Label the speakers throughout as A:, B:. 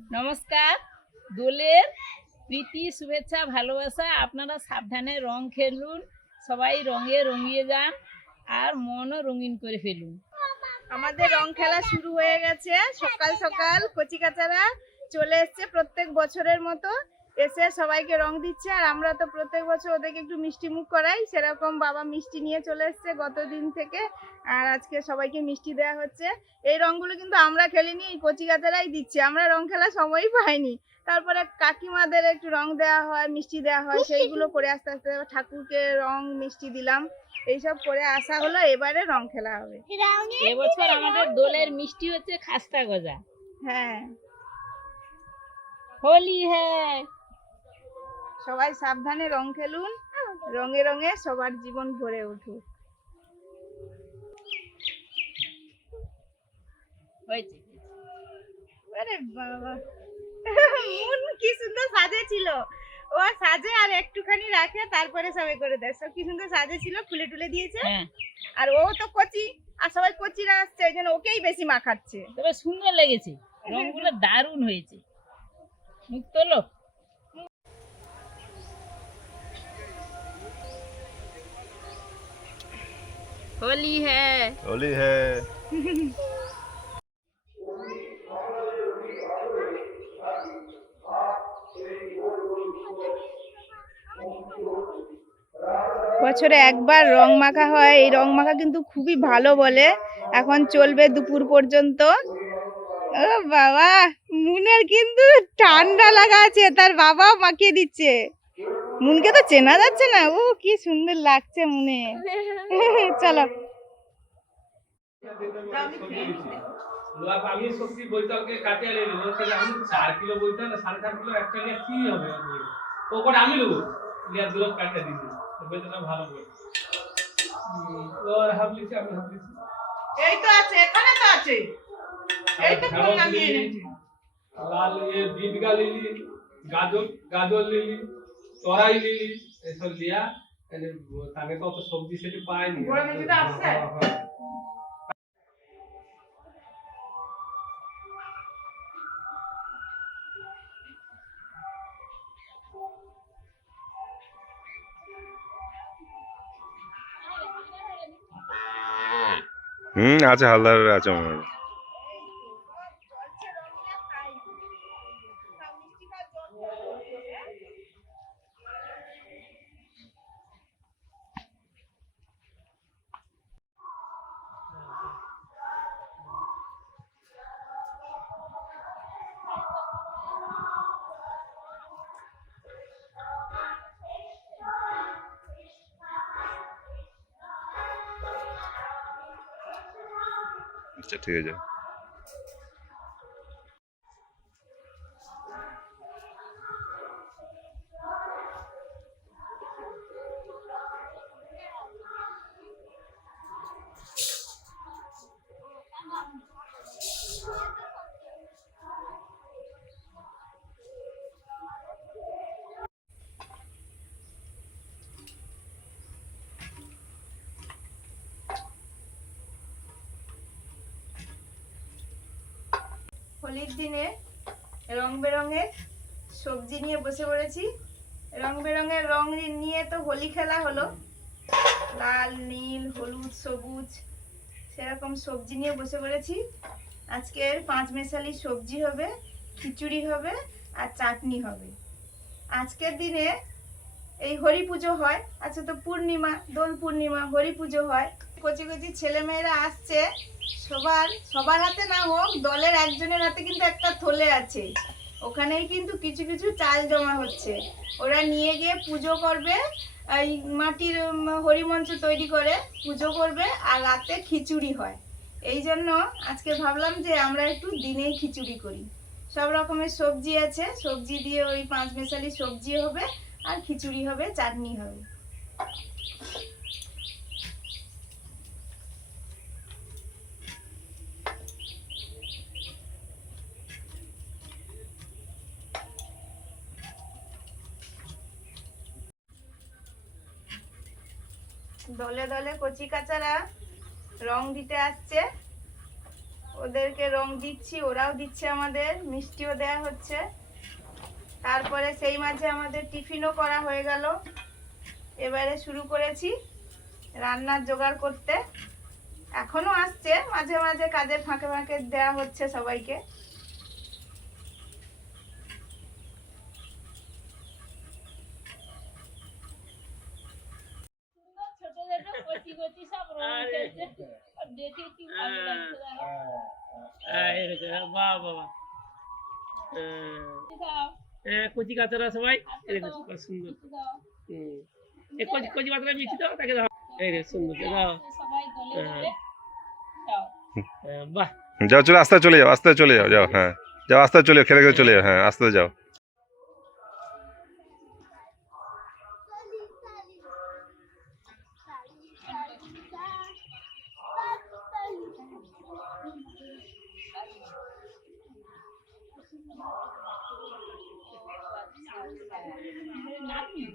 A: নমস্কার। দোলের প্রীতি, শুভেচ্ছা, ভালোবাসা, আপনারা সাবধানে রং খেলুন, সবাই রঙে রঙিয়ে যান আর মনও রঙিন করে ফেলুন।
B: আমাদের রং খেলা শুরু হয়ে গেছে। সকাল সকাল কচিকাচারা চলে এসছে প্রত্যেক বছরের মতো। এসে সবাইকে রং দিচ্ছে আর আমরা তো প্রত্যেক বছর ওদেরকে একটু মিষ্টি মুখ করাই। সেরকম বাবা মিষ্টি নিয়ে চলে এসছে গত দিন থেকে আর আজকে সবাইকে মিষ্টি দেওয়া হচ্ছে। এই রংগুলো কিন্তু আমরা খেলিনি এই কচি কাচারাই দিচ্ছে। আমরা রং খেলার সময়ই পাইনি। তারপরে কাকিমাদের একটু রং দেওয়া হয় মিষ্টি দেওয়া হয় সেইগুলো করে আস্তে আস্তে ঠাকুরকে রং মিষ্টি দিলাম। এইসব করে আসা হলো এবারে রং খেলা হবে।
A: এবছর আমাদের দোলের মিষ্টি হচ্ছে খাস্তা গজা।
B: হ্যাঁ।
A: হোলি হ্যাঁ
B: সবাই সাবধানে রং খেলুন রঙে রঙে সবার জীবন ভরে উঠুক।
A: হয়েছে।
B: আরে বাবা। মন কি সুন্দর সাজেছিল। ও সাজে আর একটুখানি রাখে তারপরে সবাই করে দেয়। সব কি সুন্দর সাজেছিল ফুলে টুলে দিয়েছে।
A: হ্যাঁ।
B: আর ও তো কচি আর সবাই কচিরা আসছে ওই জন্য ওকেই বেশি মাখাচ্ছে।
A: তবে সুন্দর লেগেছে। রংগুলো দারুণ হয়েছে। মুখ তোলো হোলি হ্যাঁ
C: होली है
B: বছরে একবার রং মাখা হয় এই রং মাখা কিন্তু খুবই ভালো বলে এখন চলবে দুপুর পর্যন্ত ও বাবা মুনের কিন্তু ঠান্ডা লাগা আছে তার বাবা মাখিয়ে দিচ্ছে মুনকে তো চেনা যাচ্ছে না। ও কি সুন্দর লাগছে মুনে। চলো।
D: আমি সত্যি কাটিয়ে আমি চার কিলো সাড়ে চার কিলো একটা নিয়ে কি হবে ও করে আমি নেব। নিয়ে কাটিয়ে দিয়েছি বৈতলটা ভালো বই ওর হাফ লিখছি আমি হাফ লিখছি
B: এই তো আছে এখানে তো আছে। এই তো এনেছি।
D: লিলি গাজর গাজর লিলি। তরাই লিলি এসব লিয়া এই যে তাকে তো অত সবজি সেটি পায়নি
B: আসছে?
D: হ্যাঁ, হ্যাঁ।
C: হুম আছে হালদার আছে মনে আচ্ছা ঠিক আছে।
B: হোলির দিনে রং বেরঙের সবজি নিয়ে বসে পড়েছি। রং বেরঙের রং নিয়ে তো হোলি খেলা হলো। লাল, নীল, হলুদ, সবুজ সেরকম সবজি নিয়ে বসে পড়েছি। আজকের পাঁচ মেশালি সবজি হবে, খিচুড়ি হবে আর চাটনি হবে। আজকের দিনে এই হরি পুজো হয়। আচ্ছা তো পূর্ণিমা, দোল পূর্ণিমা হরি পুজো হয়। কচি কচি ছেলেমেয়েরা আসছে। সবার সবার হাতে না হোক, দলের একজনের হাতে কিন্তু একটা থলে আছে। ওখানেই কিন্তু কিছু কিছু চাল জমা হচ্ছে। ওরা নিয়ে গিয়ে পুজো করবে, এই মাটির হরিমঞ্চ তৈরি করে পুজো করবে, আর রাতে খিচুড়ি হয়। এই জন্য আজকে ভাবলাম যে আমরা একটু দিনেই খিচুড়ি করি। সব রকমের সবজি আছে। সবজি দিয়ে ওই পাঁচ মেশালি সবজি হবে, আর খিচুড়ি হবে, চাটনি হবে। দলে দলে কচি কাচারা রং দিতে আসছে। ওদেরকে রং দিচ্ছি, ওরাও দিচ্ছে আমাদের, মিষ্টিও দেয়া হচ্ছে। তারপরে সেই মাঝে আমাদের টিফিনও করা হয়ে গেল। এবারে শুরু করেছি রান্নার জোগাড় করতে। এখনও আসছে, মাঝে মাঝে কাজের ফাঁকে ফাঁকে দেয়া হচ্ছে সবাইকে
A: সুন্দর ছোট ছোট কচি কচি সব রং
D: আরে।
A: খেলছে আর দেখে কি ভালো লাগছে দেখো।
D: এই হয়েছে, বাহ বাবা হ্যাঁ,
A: দাও,
D: হ্যাঁ, কচি কাচারা সবাই এই দেখো,
A: দাও,
D: কত সুন্দর
A: একটু দাও।
D: হুম। এই কচি কচি কাচারা মিষ্টি দাও তাকে দাও এই রে সুন্দর দাও
A: সবাই দলে
D: হ্যাঁ।
A: দলে দাও
D: হ্যাঁ, বাহ
C: যাও চলে আস্তে চলে যাও আস্তে চলে যাও যাও হ্যাঁ যাও আস্তে চলে যাও, খেলে খেলে চলে যাও হ্যাঁ আস্তে যাও
A: নাতনি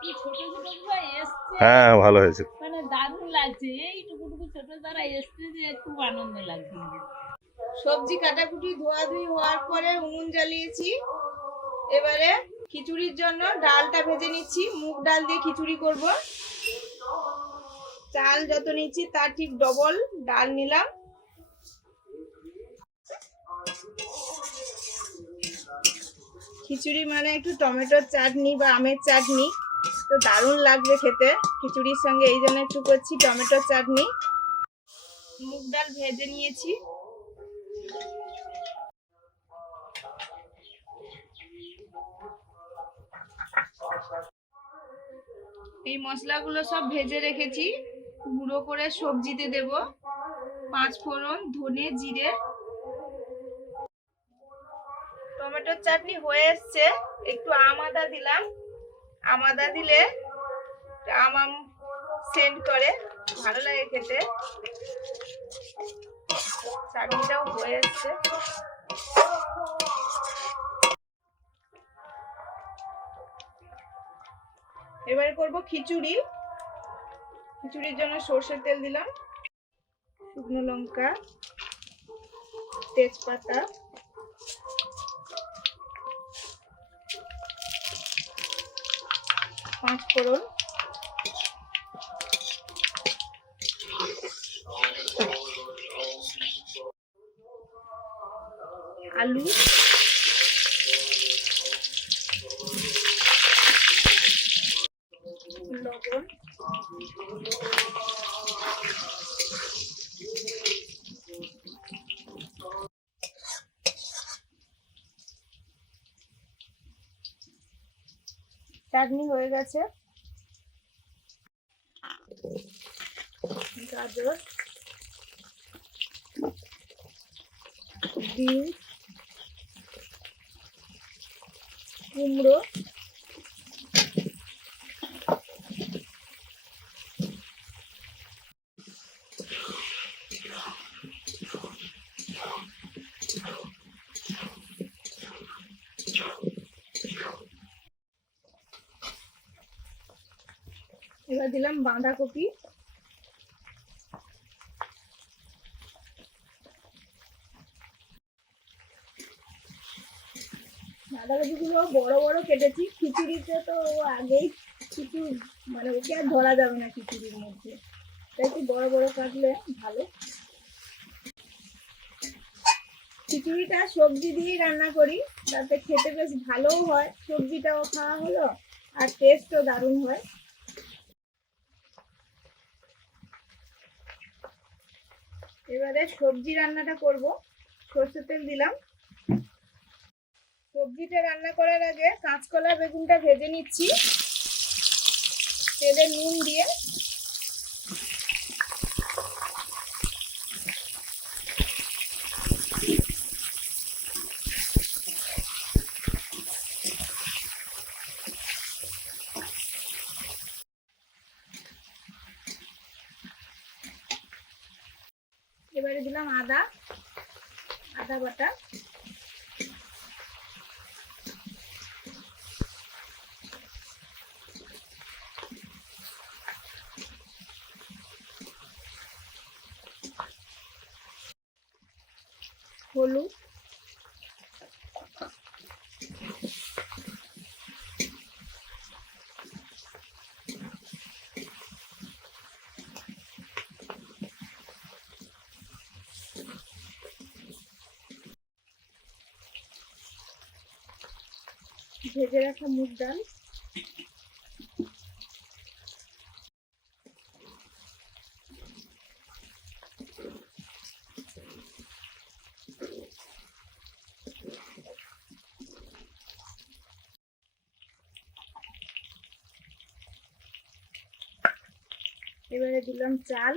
A: কি ছোট ছোটগুলো এসছে
C: হ্যাঁ ভালো হয়েছে।
A: মানে দারুণ লাগছে। এইটুকু টুকু ছোট তারা এসছে যে খুব আনন্দ লাগছে
B: সবজি কাটাকুটি ধোয়াধুয়ি হওয়ার পরে উনুন জ্বালিয়েছি। এবারে খিচুড়ির জন্য ডালটা ভেজে নিচ্ছি। মুগ ডাল দিয়ে খিচুড়ি করব। চাল যত নিচ্ছি তার ঠিক ডবল ডাল নিলাম। খিচুড়ি মানে একটু টমেটোর চাটনি বা আমের চাটনি। তো দারুণ লাগবে খেতে। খিচুড়ির সঙ্গে এই জন্য একটু করছি টমেটোর চাটনি। মুগ ডাল ভেজে নিয়েছি। এই মশলাগুলো সব ভেজে রেখেছি। গুঁড়ো করে সবজিতে দেব। পাঁচ ফোড়ন, ধনে জিরে। টমেটোর চাটনি হয়ে এসছে। একটু আম আদা দিলাম। আম আদা দিলে আম আম সেন্ট করে। ভালো লাগে খেতে। চাটনিটাও হয়ে এসছে। এবারে করব খিচুড়ি। খিচুড়ির জন্য সর্ষের তেল দিলাম। শুকনো লঙ্কা, তেজপাতা। পাঁচ ফোড়ন আলু। লবণ। চাটনি হয়ে গেছে। গাজর ডিম কুমড়ো দিলাম বাঁধাকপি। বাঁধাকপিগুলো বড় বড় কেটেছি, খিচুড়িতে তো আগেই কিছু মানে ওকে আর ধরা যাবে না খিচুড়ির মধ্যে। তাই একটু বড় বড় কাটলে ভালো। খিচুড়িটা সবজি দিয়েই রান্না করি, তাতে খেতে বেশ ভালোও হয়, সবজিটাও খাওয়া হলো, আর টেস্টও দারুণ হয়। এবারে সবজি রান্নাটা করব। সর্ষের তেল দিলাম। সবজিটা রান্না করার আগে কাঁচকলা বেগুনটা ভেজে নিচ্ছি। তেলে নুন দিয়ে এবারে দিলাম আদা আদা বাটা। ভেজে রাখা মুগ ডাল। এবারে দিলাম চাল।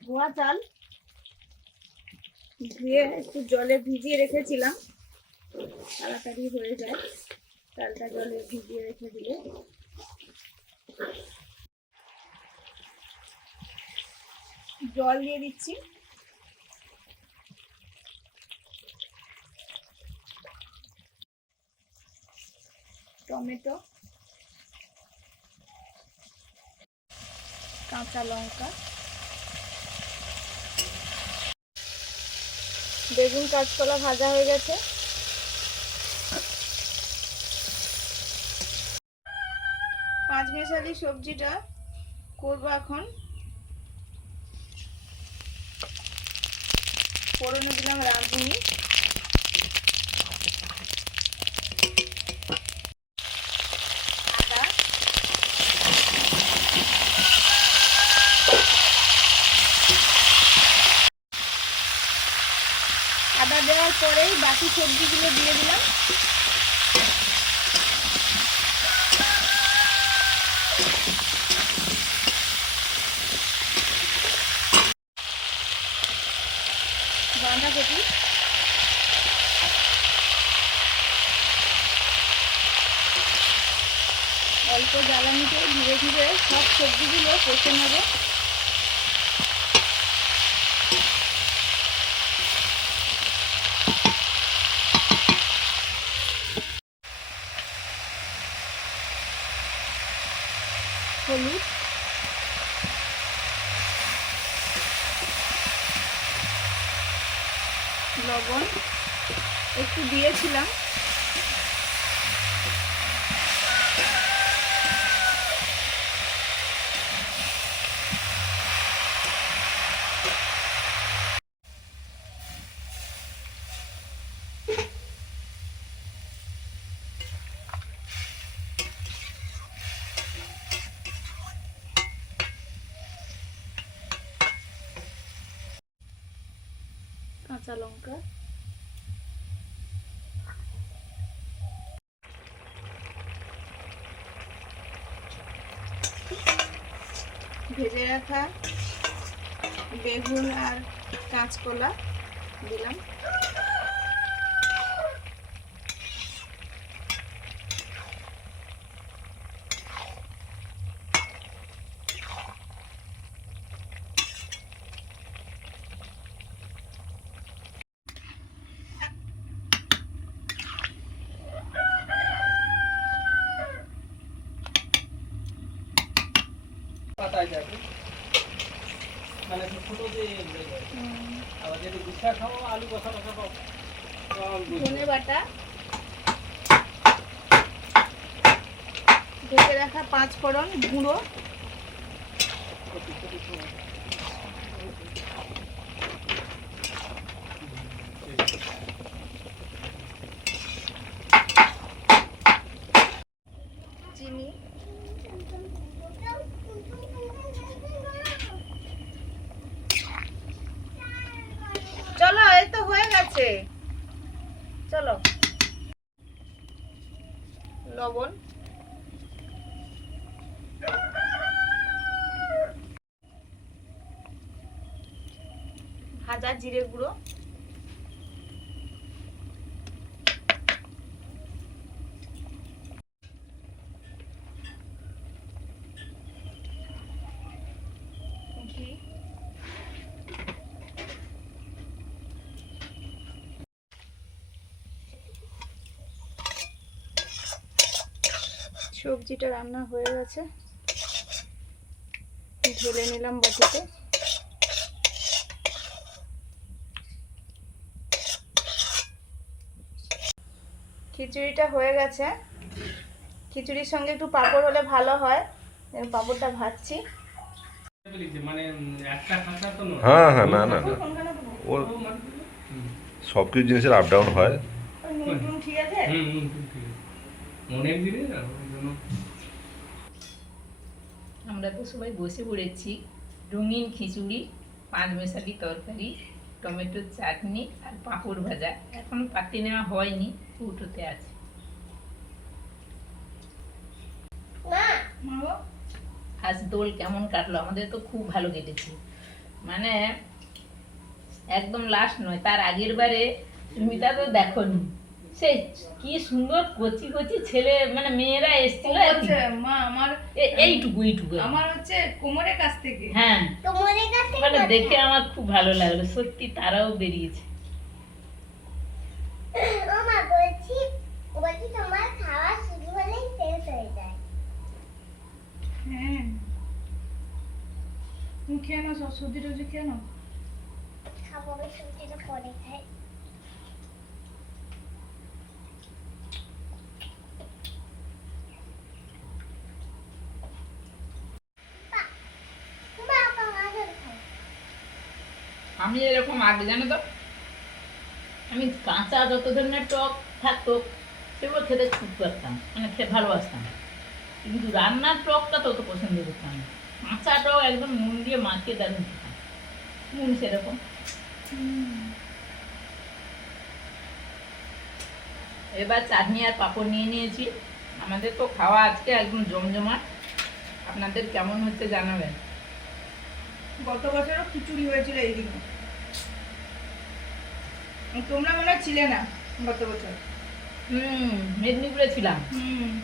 B: ধোয়া চাল। ধুয়ে একটু জলে ভিজিয়ে রেখেছিলাম। তাড়াতাড়ি হয়ে যায়। চালটা জলে ভিজিয়ে রেখে দিলে। জল দিয়ে দিচ্ছি। টমেটো। কাঁচা লঙ্কা। বেগুন কাঁচকলা ভাজা হয়ে গেছে। পাঁচ মেশালি সবজিটা করব এখন। ফোড়নে দিলাম রাঁধুনি আদা আদা দেওয়ার পরেই বাকি সবজিগুলো দিয়ে দিলাম। বাঁধাকপি। অল্প জ্বালানিতে ধীরে ধীরে সব সবজিগুলো কষে নেব হলুদ লবণ একটু দিয়েছিলাম কাঁচা লঙ্কা ভেজে রাখা বেগুন আর কাঁচকলা দিলাম
D: পাতায় যাবে মানে একটু ছোট দিয়ে হয়ে যায় আবার যদি গুছা খাও আলু কষা কষা পাও তখন বুঝবে।
B: ধনে বাটা। ঢেকে রাখা পাঁচ ফোড়ন গুঁড়ো। ভাজা জিরে গুঁড়ো। সবজিটা রান্না হয়ে গেছে। ঢেলে নিলাম বাটিতে। খিচুড়িটা হয়ে গেছে। খিচুড়ির সঙ্গে একটু পাঁপড় হলে ভালো হয়। পাঁপড়টা ভাজছি।
D: মানে
C: হ্যাঁ হ্যাঁ না না না। ও সব কিছু জিনিসের আপ ডাউন হয়।
B: ঠিক আছে।
D: অনেক
A: আমরা তো সবাই বসে পড়েছি। রঙিন খিচুড়ি পাঁচ মেশালি তরকারি। টমেটোর চাটনি আর পাঁপড় ভাজা। এখন পাতি নেওয়া হয়নি উঠোতে আছে। আজ দোল কেমন কাটলো? আমাদের তো খুব ভালো কেটেছে। মানে একদম লাস্ট নয় তার আগের বারে তুমি তা তো দেখনি। সে কি সুন্দর কচি কচি ছেলে মানে মেয়েরা এসছিল।
B: বলছে, মা আমার
A: এইটুকু এইটুকু।
B: আমার হচ্ছে কোমরের কাছ থেকে।
A: হ্যাঁ।
E: তোমাদের কাছ থেকে
A: মানে দেখে আমার খুব ভালো লাগল সত্যি তারাও বেরিয়েছে।
E: ও মা বলছি বলছি তোমার খাওয়া শুরু হলেই শেষ হয়ে যায়।
B: হ্যাঁ। তুমি খেয়ে নাও সব সবজি টবজি খেয়ে নাও।
E: খাব সবজিটা পরে খাই বাবা আগে খাই
A: আমি এরকম আগে, জানো তো? আমি কাঁচা যত ধরনের টক থাকতো সেগুলো খেতে খুব পারতাম মানে খেতে ভালোবাসতাম। কিন্তু রান্নার টকটা তত পছন্দ করতাম না। কাঁচা টক একদম নুন দিয়ে মাখিয়ে দারুণ খেতাম। নুন সেরকম। এবার চাটনি আর পাঁপড় নিয়ে নিয়েছি। আমাদের তো খাওয়া আজকে একদম জমজমাট। আপনাদের কেমন হচ্ছে জানাবেন।
B: গত বছরও খিচুড়ি হয়েছিল এইদিকে তোমরা মনে হয় ছিলে না গত বছর।
A: হুম মেদিনীপুরে ছিলাম।
B: হুম।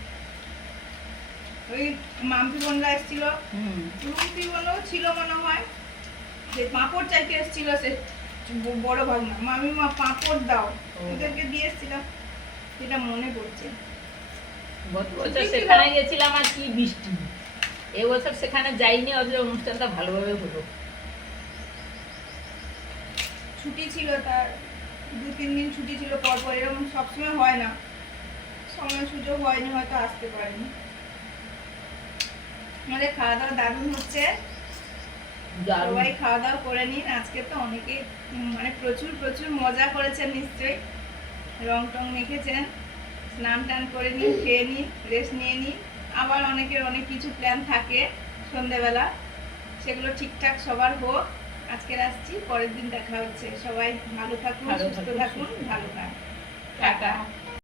B: ওই মাম্পি বোনরা এসেছিল। রুম্পি বোনও ছিল মনে হয়। যে পাঁপড় চাইতে এসেছিল সে বড় ভাগনা। মামি মা পাঁপড় দাও ওদেরকে দিয়ে এসেছিলাম। যেটা মনে পড়ছে।
A: গত বছর সেখানে গেছিলাম আর কি বৃষ্টি এবছর সেখানে যাইনি অথচ অনুষ্ঠানটা ভালোভাবে হলো।
B: ছুটি ছিল তার দু তিন দিন ছুটি ছিল পর পর এরকম সবসময় হয় না। সময় সুযোগ হয়নি হয়তো আসতে পারেনি। আমাদের খাওয়া দাওয়া দারুণ হচ্ছে। সবাই খাওয়া দাওয়া করে নিন। আজকে তো অনেকে মানে প্রচুর প্রচুর মজা করেছেন নিশ্চয়ই। রং টং মেখেছেন। স্নান টান করে নিন খেয়ে নিন রেস্ট নিয়ে নিন। আবার অনেকের অনেক কিছু প্ল্যান থাকে সন্ধেবেলা। সেগুলো ঠিকঠাক সবার হোক। আজকে আসছি পরের দিন দেখা হচ্ছে। সবাই ভালো থাকুন সুস্থ
A: থাকুন,
B: থাকুন ভালো থাকুন।
A: টাটা।